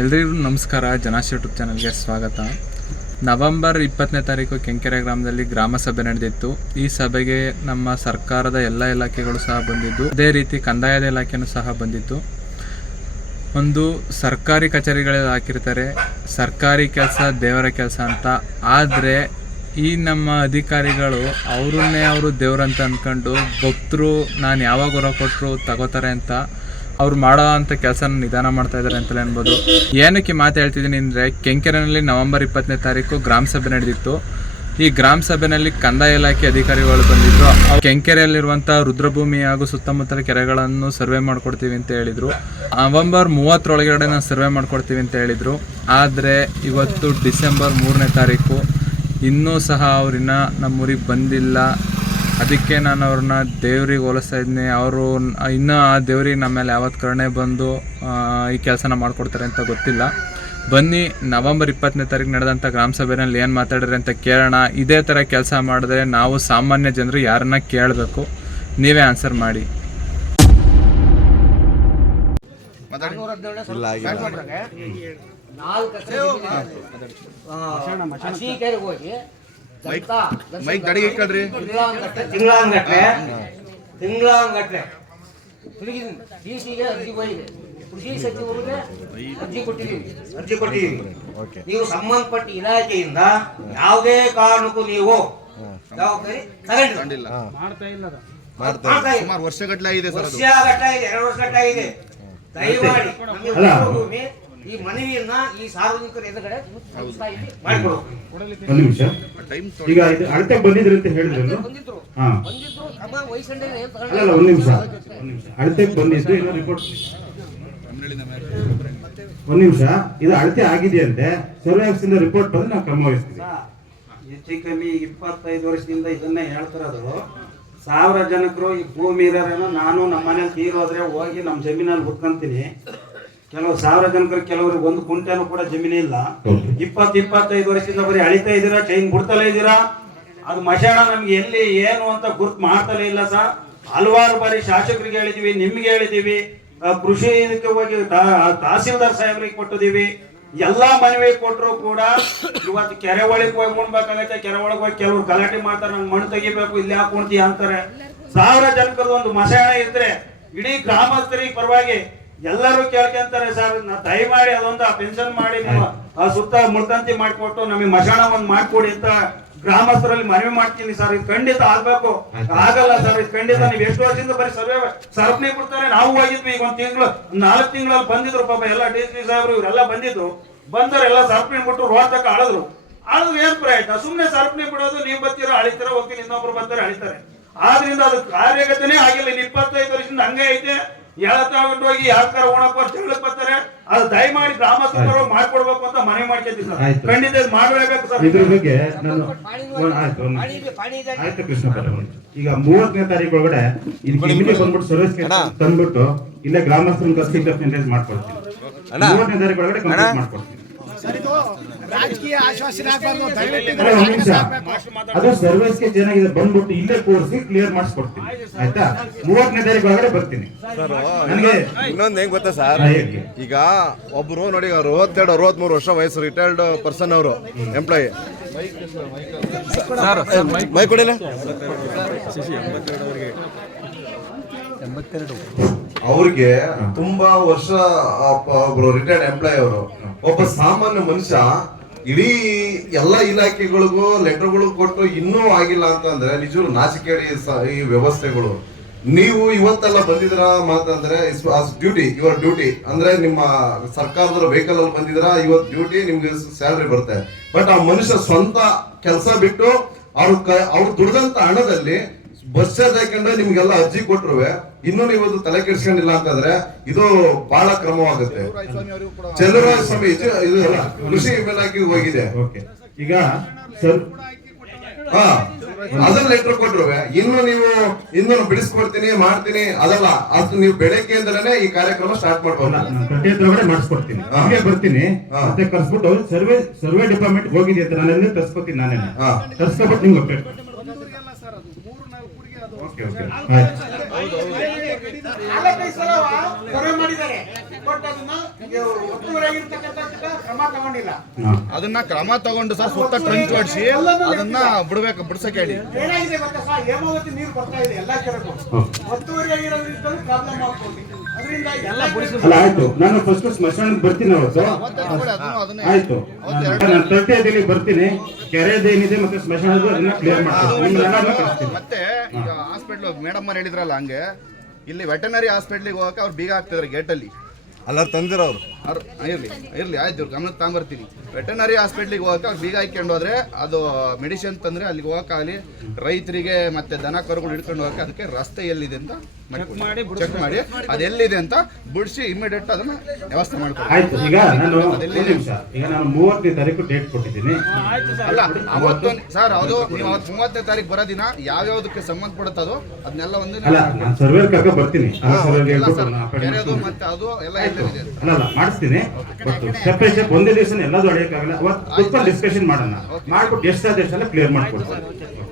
ಎಲ್ರಿಗೂ ನಮಸ್ಕಾರ. ಜನಾಶ್ ಯೂಟ್ಯೂಬ್ ಚಾನಲ್ಗೆ ಸ್ವಾಗತ. ನವೆಂಬರ್ ಇಪ್ಪತ್ತನೇ ತಾರೀಕು ಕೆಂಕೆರೆ ಗ್ರಾಮದಲ್ಲಿ ಗ್ರಾಮ ಸಭೆ ನಡೆದಿತ್ತು. ಈ ಸಭೆಗೆ ನಮ್ಮ ಸರ್ಕಾರದ ಎಲ್ಲ ಇಲಾಖೆಗಳು ಸಹ ಬಂದಿದ್ದು. ಅದೇ ರೀತಿ ಕಂದಾಯದ ಇಲಾಖೆಯೂ ಸಹ ಬಂದಿತ್ತು. ಒಂದು ಸರ್ಕಾರಿ ಕಚೇರಿಗಳಲ್ಲಿ ಹಾಕಿರ್ತಾರೆ. ಸರ್ಕಾರಿ ಕೆಲಸ, ದೇವರ ಕೆಲಸ ಅಂತ. ಆದರೆ ಈ ನಮ್ಮ ಅಧಿಕಾರಿಗಳು ಅವರನ್ನೇ ಅವರು ದೇವ್ರಂತ ಅಂದ್ಕೊಂಡು ಭಕ್ತರು, ನಾನು ಯಾವಾಗ ಹೊರ ಕೊಟ್ಟರು ತಗೋತಾರೆ ಅಂತ ಅವ್ರು ಮಾಡೋ ಅಂತ ಕೆಲಸನ ನಿಧಾನ ಮಾಡ್ತಾ ಇದ್ದಾರೆ ಅಂತಲೇ ಅನ್ಬೋದು. ಏನಕ್ಕೆ ಮಾತು ಹೇಳ್ತಿದ್ದೀನಿ ಅಂದರೆ ಕೆಂಕೆರೆನಲ್ಲಿ ನವೆಂಬರ್ ಇಪ್ಪತ್ತನೇ ತಾರೀಕು ಗ್ರಾಮ ಸಭೆ ನಡೆದಿತ್ತು. ಈ ಗ್ರಾಮ ಸಭೆಯಲ್ಲಿ ಕಂದಾಯ ಇಲಾಖೆ ಅಧಿಕಾರಿಗಳು ಬಂದಿದ್ರು. ಕೆಂಕೆರೆಯಲ್ಲಿರುವಂಥ ರುದ್ರಭೂಮಿ ಹಾಗೂ ಸುತ್ತಮುತ್ತಲ ಕೆರೆಗಳನ್ನು ಸರ್ವೆ ಮಾಡ್ಕೊಡ್ತೀವಿ ಅಂತ ಹೇಳಿದ್ರು. ನವೆಂಬರ್ ಮೂವತ್ತರೊಳಗಡೆ ನಾವು ಸರ್ವೆ ಮಾಡ್ಕೊಡ್ತೀವಿ ಅಂತ ಹೇಳಿದ್ರು. ಆದರೆ ಇವತ್ತು ಡಿಸೆಂಬರ್ ಮೂರನೇ ತಾರೀಕು. ಇನ್ನೂ ಸಹ ಅವ್ರಿನ್ನ ನಮ್ಮೂರಿಗೆ ಬಂದಿಲ್ಲ. ಅದಕ್ಕೆ ನಾನು ಅವ್ರನ್ನ ದೇವ್ರಿಗೆ ಹೋಲಿಸ್ತಾ ಇದ್ದೀನಿ ಅವರು ಇನ್ನೂ ಆ ದೇವ್ರಿಗೆ ನಮ್ಮ ಮೇಲೆ ಯಾವತ್ತು ಕರುಣೆ ಬಂದು ಈ ಕೆಲಸನ ಮಾಡ್ಕೊಡ್ತಾರೆ ಅಂತ ಗೊತ್ತಿಲ್ಲ. ಬನ್ನಿ ನವೆಂಬರ್ ಇಪ್ಪತ್ತನೇ ತಾರೀಕು ನಡೆದಂಥ ಗ್ರಾಮ ಸಭೆಯಲ್ಲಿ ಏನು ಮಾತಾಡಿದ್ರೆ ಅಂತ ಕೇಳೋಣ. ಇದೇ ಥರ ಕೆಲಸ ಮಾಡಿದ್ರೆ ನಾವು ಸಾಮಾನ್ಯ ಜನರು ಯಾರನ್ನ ಕೇಳಬೇಕು? ನೀವೇ ಆನ್ಸರ್ ಮಾಡಿ. ನಾಲ್ಕು ಹೋಗಿ. ಮೈಕ್. ತಿಂಗಳಾಂಗಟ್ಲೆ. ತಿಂಗಳಾಂಗಟ್ಲೆ? ತಿಂಗಳಾಂಗಟ್ಲೆ. ತಿರುಗಿದ ಡಿ ಸಿಗೆ ಅರ್ಜಿ ಹೋಗಿದೆ ಕೃಷಿ ಸಚಿವರಿಗೆ ಅರ್ಜಿ ಕೊಟ್ಟಿದ್ದೀವಿ ಅರ್ಜಿ ಕೊಟ್ಟಿದ್ದೀವಿ ನೀವು ಸಂಬಂಧಪಟ್ಟ ಇಲಾಖೆಯಿಂದ ಯಾವುದೇ ಕಾರಣಕ್ಕೂ ನೀವು ಜವಾಬ್ದಾರಿ ತಗೊಂಡಿಲ್ಲ. ಮಾಡ್ತಾ ಇಲ್ಲ ಸುಮಾರು ವರ್ಷಗಟ್ಟಲೆ ಆಗಿದೆ ವರ್ಷ ಗಟ್ಟ ಇದೆ ಎರಡು ವರ್ಷ ಗಟ್ಟ ಇದೆ ದಯಮಾಡಿ ಭೂಮಿ, ಈ ಮನವಿಯನ್ನ ಈ ಸಾರ್ವಜನಿಕರ ಎದುರುಗಡೆ ಮಾಡಿಕೊಡು. ಒಂದ್ ನಿಮಿಷ. ಟೈಮ್ ಈಗ ಇದು ಅಳತೆ ಬಂದಿದ್ರು ಅಂತ ಹೇಳಿದ್ರು ಬಂದಿದ್ರು. ಹಾ. ಬಂದಿದ್ರು. ಕ್ರಮ ವಹಿಸ್ಕೊಂಡೇ ಏನ್ ಅಲ್ಲ ಅಲ್ಲ ಒಂದ್ ನಿಮಿಷ. ಒಂದ್ ನಿಮಿಷ. ಅಳತೆ ಬಂದಿದ್ದು ಏನೋ ರಿಪೋರ್ಟ್ ಒಂದ್ ನಿಮಿಷ. ಇದು ಅಳತೆ ಆಗಿದೆಯಂತೆ. ಸರ್ವೆ ಆಫೀಸ್ ಇಂದ ರಿಪೋರ್ಟ್ ಬಂದ್ರೆ ನಾವು ಕ್ರಮ ವಹಿಸ್ತೀವಿ. ಹೆಚ್ಚು ಕಮ್ಮಿ ಇಪ್ಪತ್ತೈದು ವರ್ಷದಿಂದ ಇದನ್ನೇ ಹೇಳ್ತಿರೋದು ಸಾವಿರ ಜನಕರು ಈ ಭೂಮಿ ಇರೋರೇನೋ ನಾನು ನಮ್ಮ ಮನೇಲಿ ತೀರೋದ್ರೆ ಹೋಗಿ ನಮ್ಮ ಜಮೀನಲ್ಲಿ ಹುಡ್ಕೊಂತೀನಿ. ಕೆಲವು ಸಾವಿರ ಜನಕರು ಕೆಲವರು ಒಂದು ಕುಂಟೆನೂ ಕೂಡ ಜಮೀನು ಇಲ್ಲ. ಇಪ್ಪತ್ತು ಇಪ್ಪತ್ತೈದು ವರ್ಷದಿಂದ ಬರೀ ಅಳಿತಾ ಇದ್ದೀರಾ? ಚೈನ್ ಬಿಡ್ತಲೇ ಇದ್ದೀರಾ? ಅದು ಮಶಾಣ ನಮ್ಗೆ ಎಲ್ಲಿ ಏನು ಅಂತ ಗುರ್ತು ಮಾಡ್ತಲೇ ಇಲ್ಲ ಸರ್. ಹಲವಾರು ಬಾರಿ ಶಾಸಕರಿಗೆ ಹೇಳಿದೀವಿ ನಿಮ್ಗೆ ಹೇಳಿದೀವಿ. ಕೃಷಿ ಇದಕ್ಕೆ ಹೋಗಿ ತಹಸೀಲ್ದಾರ್ ಸಾಹೇಬ್ರಿಗೆ ಕೊಟ್ಟಿದೀವಿ. ಎಲ್ಲಾ ಮನವಿ ಕೊಟ್ಟರು ಕೂಡ ಇವತ್ತು ಕೆರೆ ಒಳಗೆ ಹೋಗಿ ಮುಣ್ಬೇಕಾಗತ್ತೆ ಕೆರೆ ಒಳಗೆ ಹೋಗಿ ಕೆಲವರು ಗಲಾಟೆ ಮಾಡ್ತಾರೆ ನಂಗೆ ಮಣ್ಣು ತೆಗಿಬೇಕು ಇಲ್ಲಿ ಯಾಕೆ ಅಂತಾರೆ. ಸಾವಿರ ಜನಕದ ಒಂದು ಮಸಾಣ ಇದ್ರೆ ಇಡೀ ಗ್ರಾಮಸ್ಥರಿಗೆ ಪರವಾಗಿ ಎಲ್ಲರೂ ಕೇಳ್ಕೊಂತಾರೆ ಸರ್ ದಯಮಾಡಿ ಅದೊಂದು ಪೆನ್ಷನ್ ಮಾಡಿ ನೀವು ಆ ಸುತ್ತ ಮುಳ್ಕಂತಿ ಮಾಡಿಕೊಟ್ಟು ನಮಗೆ ಮಶಾಣ ಒಂದ್ ಮಾಡ್ಕೊಡಿ ಅಂತ ಗ್ರಾಮಸ್ಥರಲ್ಲಿ ಮನವಿ ಮಾಡ್ತೀನಿ ಸರ್ ಇದು ಖಂಡಿತ ಆಗ್ಬೇಕು. ಆಗಲ್ಲ ಸರ್ ಇದು ಖಂಡಿತ ನೀವು ಎಷ್ಟು ವರ್ಷದಿಂದ ಬರೀ ಸರ್ವೆ ಸರಪಣಿ ಕೊಡ್ತಾರೆ. ನಾವು ಹೋಗಿದ್ವಿ ಈಗ ಒಂದ್ ತಿಂಗಳು ನಾಲ್ಕು ತಿಂಗಳಲ್ಲಿ ಬಂದಿದ್ರು ಪಾಪ ಎಲ್ಲ ಡಿ ಸಿ ಸಾಹೇಬ್ರು ಇವರೆಲ್ಲ ಬಂದಿದ್ರು ಬಂದವರು ಎಲ್ಲ ಸರಪಣಿ ಕೊಟ್ಟು ರೋಡ್ ತಕ್ಕ ಆಳಿದ್ರು ಆಳಿದ್ರು ಏನ್ ಪ್ರಯತ್ನ? ಸುಮ್ಮನೆ ಸರಪಣಿ ಬಿಡೋದು ನೀವು ಬರ್ತೀರ ಅಳಿತೀರ ಹೋಗ್ತೀನಿ ಇನ್ನೊಬ್ರು ಬರ್ತಾರೆ ಅಳಿತಾರೆ. ಆದ್ರಿಂದ ಅದು ಕಾರ್ಯಗತನೇ ಆಗಿಲ್ಲ. ಇಪ್ಪತ್ತೈದು ವರ್ಷದಿಂದ ಹಂಗೆ ಐತೆ. ಎಳ ತಗೊಂಡು ಹೋಗಿ ಯಾವ ತರ ಓಣಕ್ ಜಗಳಕ್ಕೆ ಬರ್ತಾರೆ ಅದು ದಯಮಾಡಿ ಗ್ರಾಮಸ್ಥರು ಮಾಡ್ಕೊಡ್ಬೇಕು ಅಂತ ಮನೆ ಮಾಡ್ಕೊತೀವಿ ಸರ್. ಆಯ್ತು. ಖಂಡಿತ ಇದು ಮಾಡ್ಲೇಬೇಕು ಸರ್. ಇದ್ರ ಬಗ್ಗೆ ನಾನು ಆಯ್ತು ಕೃಷ್ಣ ಈಗ ಮೂವತ್ತನೇ ತಾರೀಕು ಒಳಗಡೆ ಇದು ಕಿಮಿಗೆ ಬಂದ್ಬಿಟ್ಟು ಸರ್ವಿಸ್ ತಂದ್ಬಿಟ್ಟು ಇಲ್ಲೇ ಗ್ರಾಮಸ್ಥರನ್ನ ಕಸಿ ಪರ್ಸೆಂಟೇಜ್ ಮಾಡ್ಕೊಡ್ತೀನಿ. ಮೂವತ್ತನೇ ತಾರೀಕು ಒಳಗಡೆ ಕಂಪ್ಲೀಟ್ ಮಾಡ್ಕೊಡ್ತೀನಿ. ರಾಜಕೀಯ ಆಶ್ವಾಸನೆ ಆಗ್ಬಾರ್ದು ದಯವಿಟ್ಟು ಅದು ಸರ್ವಿಸ್ಗೆ ಚೆನ್ನಾಗಿದೆ ಬಂದ್ಬಿಟ್ಟು ಇಲ್ಲೇ ಕೂರಿಸಿ ಕ್ಲಿಯರ್ ಮಾಡಿಸ್ಕೊಡ್ತೀನಿ. ಆಯ್ತಾ? ಮೂವತ್ತನೇ ತಾರೀಕು ಒಳಗಡೆ ಬರ್ತೀನಿ. ನನಗೆ ಇನ್ನೊಂದು ಹೆಂಗ್ ಗೊತ್ತಾ ಸರ್. ಈಗ ಒಬ್ರು ನೋಡಿ ಅರವತ್ತೆರಡು ಅರವತ್ಮೂರು ವರ್ಷ ವಯಸ್ಸು ರಿಟೈರ್ಡ್ ಪರ್ಸನ್ ಅವರು ಎಂಪ್ಲಾಯಿ ಮೈ ಕೊಡಿಲ್ಲ? ಅವ್ರಿಗೆ. ತುಂಬಾ ವರ್ಷ ಒಬ್ರು ರಿಟೈರ್ಡ್ ಎಂಪ್ಲಾಯ್ ಅವರು. ಒಬ್ಬ ಸಾಮಾನ್ಯ ಮನುಷ್ಯ ಇಡೀ ಎಲ್ಲ ಇಲಾಖೆಗಳಿಗೂ ಲೆಟರ್ಗಳು ಕೊಟ್ಟು ಇನ್ನೂ ಆಗಿಲ್ಲ ಅಂತಂದ್ರೆ ನಿಜವಾಗ್ಲೂ ನಾಚಿಕೆಡಿ ಈ ವ್ಯವಸ್ಥೆಗಳು. ನೀವು ಇವತ್ತೆಲ್ಲ ಬಂದಿದ್ರ ಮಾತಂದ್ರೆ ಡ್ಯೂಟಿ ಯುವರ್ ಡ್ಯೂಟಿ ಅಂದ್ರೆ ನಿಮ್ಮ ಸರ್ಕಾರದ ವೆಹಿಕಲ್ ಅಲ್ಲಿ ಬಂದಿದ್ರ ಇವತ್ತು ಡ್ಯೂಟಿ ನಿಮ್ಗೆ ಸ್ಯಾಲ್ರಿ ಬರುತ್ತೆ. ಬಟ್ ಆ ಮನುಷ್ಯ ಸ್ವಂತ ಕೆಲಸ ಬಿಟ್ಟು ಅವ್ರ ಅವ್ರು ದುಡ್ದಂತ ಹಣದಲ್ಲಿ ಬಸ್ ಚಾರ್ಜ್ ಹಾಕೊಂಡು ನಿಮ್ಗೆಲ್ಲ ಅರ್ಜಿ ಕೊಟ್ಟರು ಇನ್ನೂ ನೀವು ಅದು ತಲೆ ಕೆಡ್ಸ್ಕೊಂಡಿಲ್ಲ ಅಂತಂದ್ರೆ ಇದು ಬಹಳ ಕ್ರಮವಾಗುತ್ತೆ. ಚಂದ್ರರಾಜ ಸ್ವಾಮಿ ಇದು- ಕೃಷಿ ಮೇಲಾಗಿ ಹೋಗಿದೆ. ಓಕೆ. ಈಗ ಹಾ ಅದನ್ನ ಲೆಟರ್ ಕೊಟ್ರು ಇನ್ನು ನೀವು ಇನ್ನು ಬಿಡಿಸ್ಕೊಡ್ತೀನಿ ಮಾಡ್ತೀನಿ ಅದಲ್ಲ. ಅದು ನೀವು ಬೆಳಕೆಯಿಂದಲೇ ಈ ಕಾರ್ಯಕ್ರಮ ಸ್ಟಾರ್ಟ್ ಮಾಡ್ಬೋದು. ಮಾಡಿಸ್ಕೊಡ್ತೀನಿ. ಹಾಗೆ ಬರ್ತೀನಿ. ಮತ್ತೆ ಕರ್ಸ್ಬಿಟ್ಟು ಸರ್ವೆ ಸರ್ವೆ ಡಿಪಾರ್ಟ್ಮೆಂಟ್ ಹೋಗಿದೆ ಅಂತ ನಾನು ತರ್ಸ್ಕೊತೀನಿ ನಾನೇ ಹಾ. ತರ್ಸ್ಕೊಬಿಟ್ಟು ನಿಮ್ಗೆ ಓಕೆ ಓಕೆ. ಆಯ್ತು. ನಾಲ್ಕೈದು ಸಲ ಸರ್ವೆ ಮಾಡಿದ್ದಾರೆ. ಬಟ್ ಅದನ್ನ ಕ್ರಮ ತಗೊಂಡಿಲ್ಲ. ಅದನ್ನ ಕ್ರಮ ತಗೊಂಡು ಸರ್ ಸುತ್ತ ಟ್ರಂಚ್ ಹೊಡಿಸಿ ಅದನ್ನ ಬಿಡ್ಬೇಕು ಬಿಡ್ಸಕ್ಕೆ ಹೇಳಿ. ಏನಾಗಿದೆ ಗೊತ್ತಾ ಸರ್? ಹೇಮಾವತಿ ನೀರು ಬರ್ತಾ ಇದೆ ಎಲ್ಲಾ ಕೆರೆಗೂ. ಒತ್ತುವರಿ ಆಗಿರೋದ್ರಿಂದ ಪ್ರಾಬ್ಲಮ್ ಆಗ್ಬೋದು. ಅದರಿಂದ ಅಲ್ಲ ಆಯ್ತು. ನಾನು ಫಸ್ಟ್ ಸ್ಮಶಾನಕ್ಕೆ ಬರ್ತೀನಿ ಅವತ್ತು. ಆಯ್ತು. ನಾನು ತರ್ಟಿ ಬರ್ತೀನಿ. ಕೆರೆದೇನಿದೆ ಮತ್ತೆ ಸ್ಮಶಾನದ್ದು ಅದನ್ನ ಕ್ಲಿಯರ್ ಮಾಡ್ತೀನಿ. ಕಳಿಸ್ತೀನಿ. ಮತ್ತೆ ಈಗ ಹಾಸ್ಪಿಟ್ಲ್ ಮೇಡಮ್ ಹೇಳಿದ್ರಲ್ಲ ಹಂಗೆ ಇಲ್ಲಿ ವೆಟನರಿ ಹಾಸ್ಪಿಟ್ಲಿಗೆ ಹೋಗಕ್ಕೆ ಅವ್ರು ಬೀಗ ಹಾಕ್ತಿದ್ರು ಗೇಟಲ್ಲಿ ಅಲ್ಲಾರು ತಂದಿರೋರು. ಅವ್ರು ಇರ್ಲಿ ಇರ್ಲಿ ಆಯ್ತು ಇವ್ರು ಗಮನಕ್ಕೆ ತಗೊಂಬರ್ತೀನಿ. ವೆಟನರಿ ಹಾಸ್ಪಿಟ್ಲಿಗೆ ಹೋಗಕ್ಕೆ ಅವ್ರು ಬೀಗ ಹಾಕ್ಕೊಂಡು ಹೋದ್ರೆ ಅದು ಮೆಡಿಸಿನ್ ತಂದ್ರೆ ಅಲ್ಲಿಗೆ ಹೋಗಕ್ಕಾಗಲಿ ರೈತರಿಗೆ ಮತ್ತೆ ದನ ಕರುಗಳು ಹಿಡ್ಕೊಂಡು ಹೋಗಕ್ಕೆ ಅದಕ್ಕೆ ರಸ್ತೆ ಎಲ್ಲಿದೆ ಅಂತ ಮಾಡಿ ಚೆಕ್ ಮಾಡಿ. ಅದು ಎಲ್ಲಿದೆ ಅಂತ ಬಿಡಿಸಿ ಇಮಿಡಿಯೇಟ್ ಅದನ್ನ ವ್ಯವಸ್ಥೆ ಮಾಡ್ಕೊಂಡು. ಆಯ್ತು ಈಗ ನಾನು ಒಂದು ನಿಮಿಷ. ಈಗ ನಾನು ಮೂವತ್ತನೇ ತಾರೀಕು ಡೇಟ್ ಕೊಟ್ಟಿದ್ದೀನಿ. ಅಲ್ಲ ಅವತ್ತೊಂದು ಸರ್ ಅದು ನೀವು ಅವತ್ತು ಮೂವತ್ತನೇ ತಾರೀಕು ಬರೋ ದಿನ ಯಾವ್ಯಾವ್ದಕ್ಕೆ ಸಂಬಂಧಪಡುತ್ತದೋ ಅದನ್ನೆಲ್ಲ ಒಂದು ಸರ್ವೇರ್ ಬರ್ತೀನಿ. ಮಾಡ್ತೀನಿ. ಮತ್ತೆ ಅದು ಎಲ್ಲ ಅಲ್ಲ ಅಲ್ಲ, ಮಾಡಿಸ್ತೀನಿ. ಬಟ್ ಸ್ಟೆಪ್ ಸ್ಟೆಪ್ ಒಂದೇ ದಿವಸ ಎಲ್ಲದೂ ಅಡಿಯಕ್ಕಾಗಲ್ಲ. ಅವತ್ತು ಡಿಸ್ಕಷನ್ ಮಾಡೋಣ. ಮಾಡ್ಬಿಟ್ಟು ಎಷ್ಟು ಸಾಧ್ಯ ಕ್ಲಿಯರ್ ಮಾಡ್ಕೊಡ್ತೀನಿ.